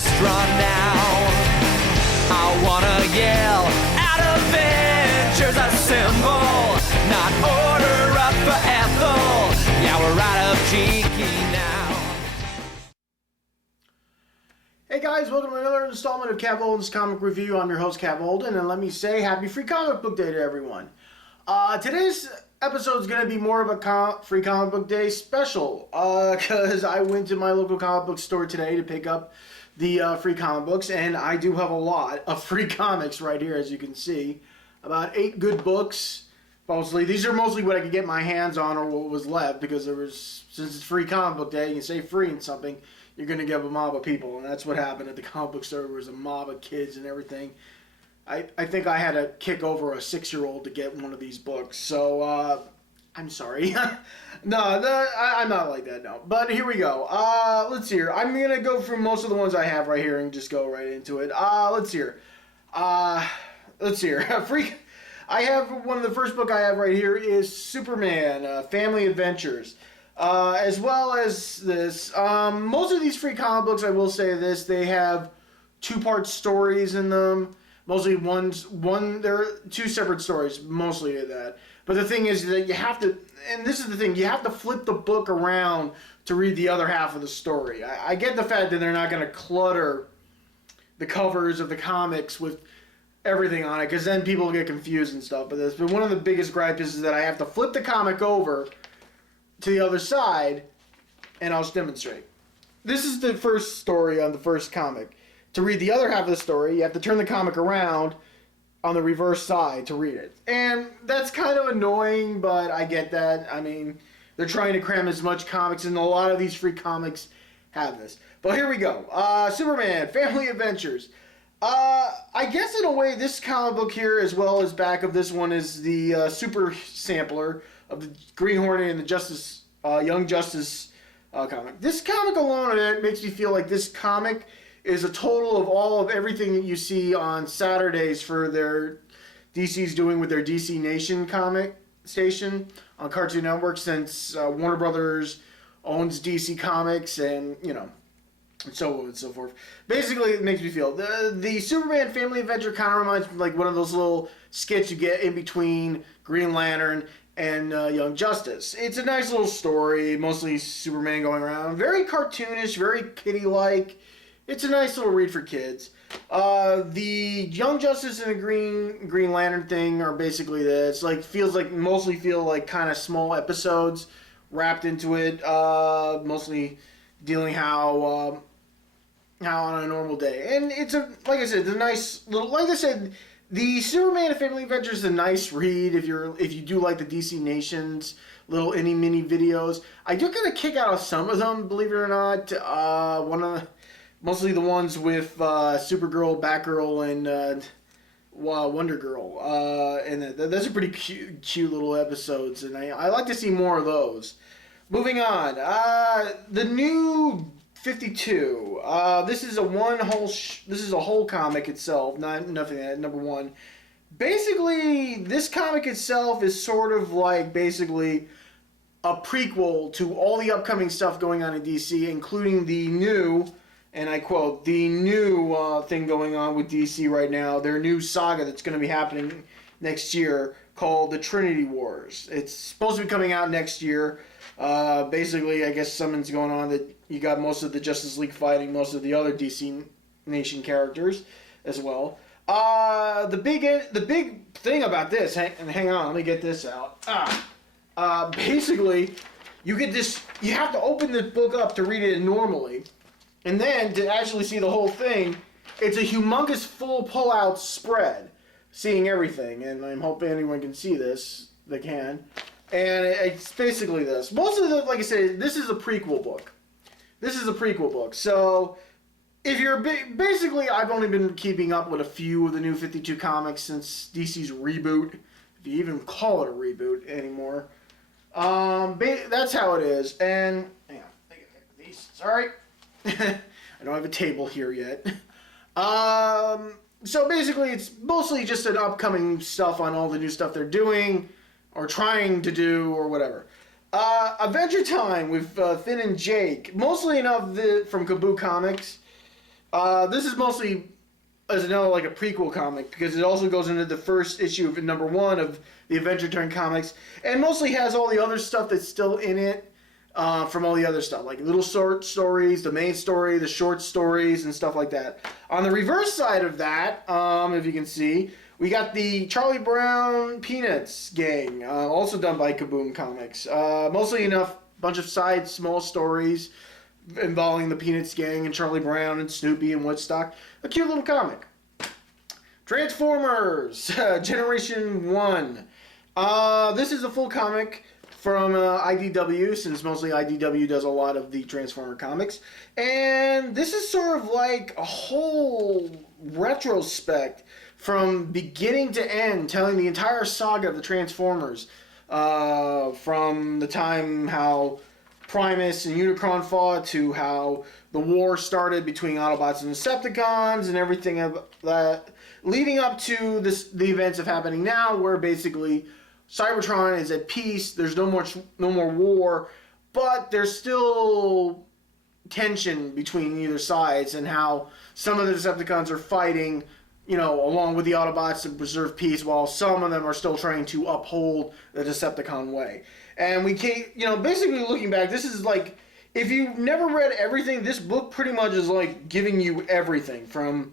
restaurant now. I wanna yell out Avengers Assemble, not order up for Ethel. Yeah, we're out of cheeky now. Hey guys, welcome to another installment of Kavalden's Comic Review. I'm your host Kavalden, and let me say happy Free Comic Book Day to everyone. Today's episode is going to be more of a Free Comic Book Day special, because I went to my local comic book store today to pick up the free comic books, and I do have a lot of free comics right here, as you can see. About 8 good books, mostly. These are mostly what I could get my hands on or what was left, because since it's Free Comic Book Day, you say free in something, you're going to get a mob of people, and that's what happened at the comic book store. There was a mob of kids and everything. I think I had to kick over a 6-year-old to get one of these books, so I'm sorry. No, I'm not like that, no. But here we go. Let's see here. I'm going to go through most of the ones I have right here and just go right into it. Let's see here. I have one of the first book I have right here is Superman, Family Adventures. As well as this. Most of these free comic books, I will say this, they have 2-part stories in them. Mostly there are 2 separate stories, mostly of that. But the thing is that you have to, and this is the thing, you have to flip the book around to read the other half of the story. I get the fact that they're not going to clutter the covers of the comics with everything on it, because then people get confused and stuff. But one of the biggest gripes is that I have to flip the comic over to the other side, and I'll just demonstrate. This is the first story on the first comic. To read the other half of the story, you have to turn the comic around on the reverse side to read it. And that's kind of annoying, but I get that. I mean, they're trying to cram as much comics, and a lot of these free comics have this. But here we go. Superman, Family Adventures. I guess in a way, this comic book here, as well as back of this one, is the super sampler of the Green Hornet and the Young Justice comic. This comic alone, it makes me feel like this comic is a total of all of everything that you see on Saturdays for their DC's doing with their DC Nation comic station on Cartoon Network, since Warner Brothers owns DC Comics, and and so on and so forth. Basically, it makes me feel the Superman Family Adventure kind of reminds me of like one of those little skits you get in between Green Lantern and Young Justice. It's a nice little story, mostly Superman going around, very cartoonish, very kiddie-like. It's a nice little read for kids. The Young Justice and the Green Lantern thing are basically this. Mostly feel like kind of small episodes wrapped into it. Mostly dealing how on a normal day. And it's like I said, it's a nice little. Like I said, the Superman and Family Adventures is a nice read if you do like the DC Nations little mini videos. I do get a kick out of some of them, believe it or not. Mostly the ones with Supergirl, Batgirl, and Wonder Girl. And those are pretty cute little episodes, and I like to see more of those. Moving on. The new 52. This is a whole comic itself, nothing number 1. Basically, this comic itself is sort of like basically a prequel to all the upcoming stuff going on in DC, including the new, and I quote, the new thing going on with DC right now, their new saga that's going to be happening next year called the Trinity Wars. It's supposed to be coming out next year. Basically, I guess something's going on that you got most of the Justice League fighting most of the other DC Nation characters as well. The big thing about this, hang on, let me get this out. Basically, you have to open the book up to read it normally. And then, to actually see the whole thing, it's a humongous full pull-out spread, seeing everything. And I'm hoping anyone can see this. They can. And it's basically this. Most of the, like I said, this is a prequel book. So, if you're basically, I've only been keeping up with a few of the new 52 comics since DC's reboot, if you even call it a reboot anymore. That's how it is. And, hang on, I gotta get these. Sorry. I don't have a table here yet. So basically, it's mostly just an upcoming stuff on all the new stuff they're doing, or trying to do, or whatever. Adventure Time with Finn and Jake. Mostly enough from Kaboo Comics. This is mostly as another like a prequel comic because it also goes into the first issue of number 1 of the Adventure Time comics, and mostly has all the other stuff that's still in it from all the other stuff, like little short stories, the main story, the short stories, and stuff like that. On the reverse side of that, if you can see, we got the Charlie Brown Peanuts gang, also done by Kaboom Comics. Mostly enough bunch of side small stories involving the Peanuts gang and Charlie Brown and Snoopy and Woodstock. A cute little comic. Transformers, Generation 1. This is a full comic from IDW, since mostly IDW does a lot of the Transformer comics. And this is sort of like a whole retrospect from beginning to end, telling the entire saga of the Transformers. From the time how Primus and Unicron fought to how the war started between Autobots and Decepticons and everything of that, leading up to the events of happening now, where basically Cybertron is at peace. There's no more war, but there's still tension between either sides, and how some of the Decepticons are fighting, along with the Autobots to preserve peace, while some of them are still trying to uphold the Decepticon way. And we can't, basically looking back, this is like, if you've never read everything, this book pretty much is like giving you everything from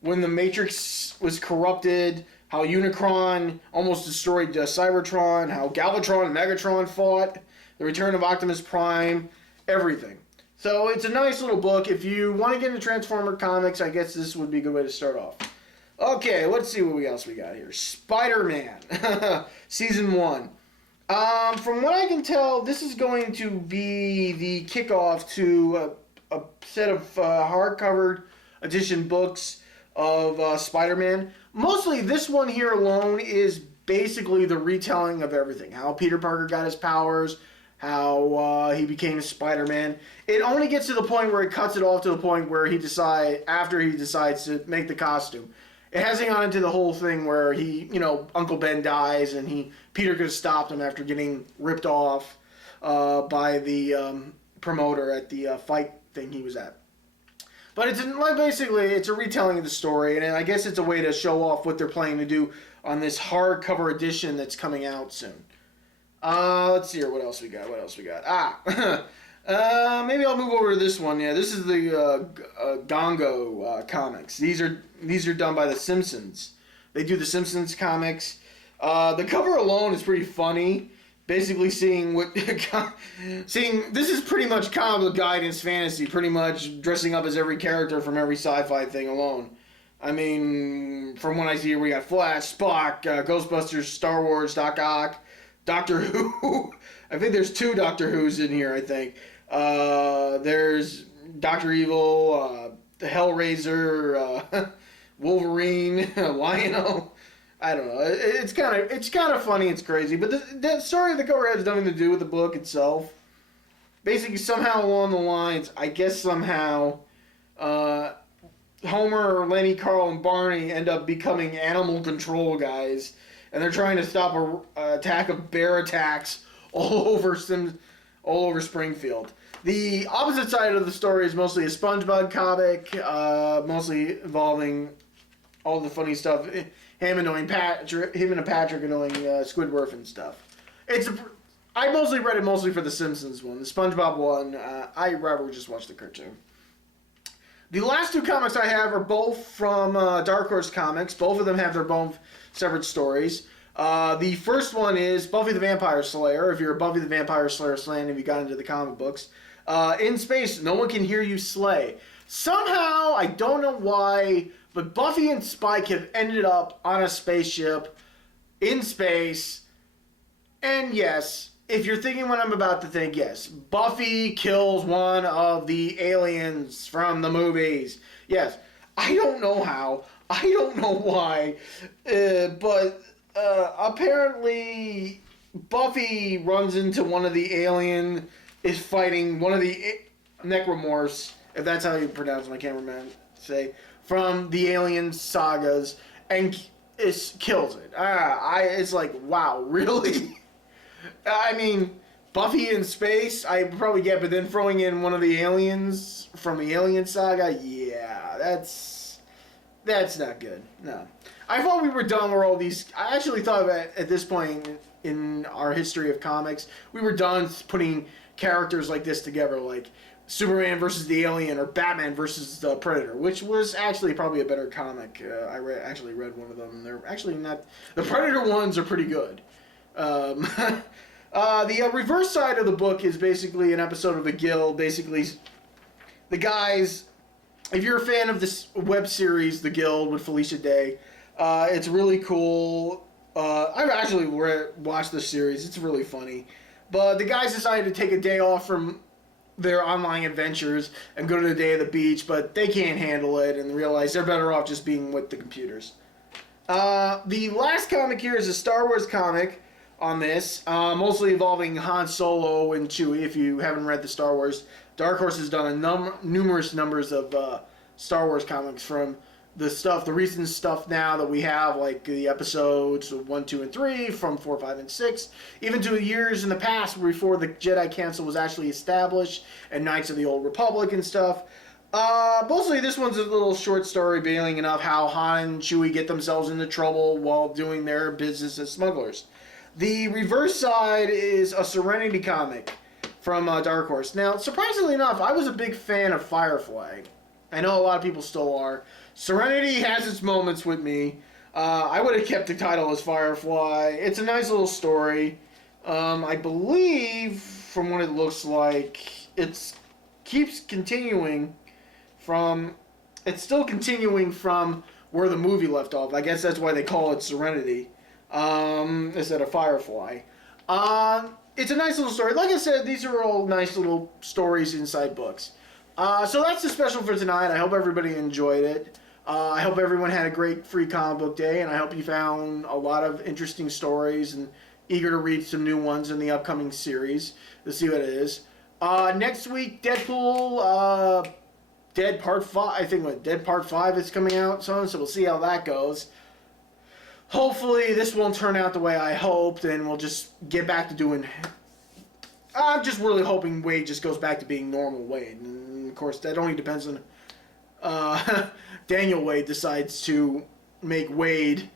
when the Matrix was corrupted, how Unicron almost destroyed Cybertron, how Galvatron and Megatron fought, the return of Optimus Prime, everything. So it's a nice little book. If you want to get into Transformer comics, I guess this would be a good way to start off. Okay, let's see what else we got here. SpiderMan, Season 1. From what I can tell, this is going to be the kickoff to a set of hardcover edition books of Spider-Man. Mostly this one here alone is basically the retelling of everything. How Peter Parker got his powers, how he became Spider-Man. It only gets to the point where it cuts it off to the point where after he decides to make the costume. It hasn't gone into the whole thing where Uncle Ben dies and Peter could have stopped him after getting ripped off by the promoter at the fight thing he was at. But it's a retelling of the story, and I guess it's a way to show off what they're planning to do on this hardcover edition that's coming out soon. Let's see here. What else we got? Maybe I'll move over to this one. Yeah, this is the Gongo comics. These are done by the Simpsons. They do the Simpsons comics. The cover alone is pretty funny. Basically, seeing this is pretty much comic book guidance fantasy. Pretty much dressing up as every character from every sci-fi thing alone. I mean, from what I see here, we got Flash, Spock, Ghostbusters, Star Wars, Doc Ock, Doctor Who. I think there's 2 Doctor Who's in here. I think there's Dr. Evil, the Hellraiser, Wolverine, Lion-O. I don't know. It's kind of funny. It's crazy, but the story of the cover has nothing to do with the book itself. Basically, somehow along the lines, I guess somehow, Homer, Lenny, Carl, and Barney end up becoming animal control guys, and they're trying to stop a attack of bear attacks all over Springfield. The opposite side of the story is mostly a SpongeBob comic, mostly involving all the funny stuff. Him and Patrick annoying Squidward and stuff. I mostly read it for the Simpsons one. The SpongeBob one, I rather just watch the cartoon. The last 2 comics I have are both from Dark Horse Comics. Both of them have their own separate stories. The first one is Buffy the Vampire Slayer. If you're a Buffy the Vampire Slayer fan, if you got into the comic books. In space, no one can hear you slay. Somehow, I don't know why, but Buffy and Spike have ended up on a spaceship in space. And yes, if you're thinking what I'm about to think, yes, Buffy kills one of the aliens from the movies. Yes, I don't know how. I don't know why. But apparently Buffy runs into one of the alien, is fighting one of the necromorphs, if that's how you pronounce them, I can't remember, from the alien sagas, and kills it. It's like, wow, really? I mean, Buffy in space, I probably get, but then throwing in one of the aliens from the Alien Saga, yeah, that's not good. No. I thought we were done with all these. I actually thought that at this point in our history of comics, we were done putting characters like this together, like Superman versus the Alien or Batman versus the Predator, which was actually probably a better comic. I actually read one of them. They're actually not. The Predator ones are pretty good. The reverse side of the book is basically an episode of The Guild. Basically, the guys. If you're a fan of this web series, The Guild with Felicia Day, it's really cool. I've actually watched this series. It's really funny. But the guys decided to take a day off from their online adventures and go to the day of the beach, but they can't handle it and realize they're better off just being with the computers. The last comic here is a Star Wars comic on this, mostly involving Han Solo and Chewie. If you haven't read the Star Wars, Dark Horse has done numerous numbers of Star Wars comics, from the recent stuff now that we have, like the episodes 1, 2, and 3, from 4, 5, and 6, even to years in the past before the Jedi Council was actually established, and Knights of the Old Republic and stuff. Mostly this one's a little short story bailing enough how Han and Chewie get themselves into trouble while doing their business as smugglers. The reverse side is a Serenity comic from Dark Horse. Now, surprisingly enough, I was a big fan of Firefly. I know a lot of people still are. Serenity has its moments with me. I would have kept the title as Firefly. It's a nice little story. I believe, from what it looks like, it keeps continuing from... It's still continuing from where the movie left off. I guess that's why they call it Serenity instead of Firefly. It's a nice little story. Like I said, these are all nice little stories inside books. So that's the special for tonight. I hope everybody enjoyed it. I hope everyone had a great free comic book day, and I hope you found a lot of interesting stories and eager to read some new ones in the upcoming series to see what it is. Next week, Deadpool, Dead Part 5, I think Dead Part 5 is coming out soon, so we'll see how that goes. Hopefully this won't turn out the way I hoped, and we'll just get back to doing... I'm just really hoping Wade just goes back to being normal Wade. And of course, that only depends on... Daniel Wade decides to make Wade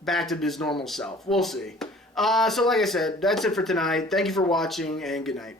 back to his normal self. We'll see. So like I said, that's it for tonight. Thank you for watching, and good night.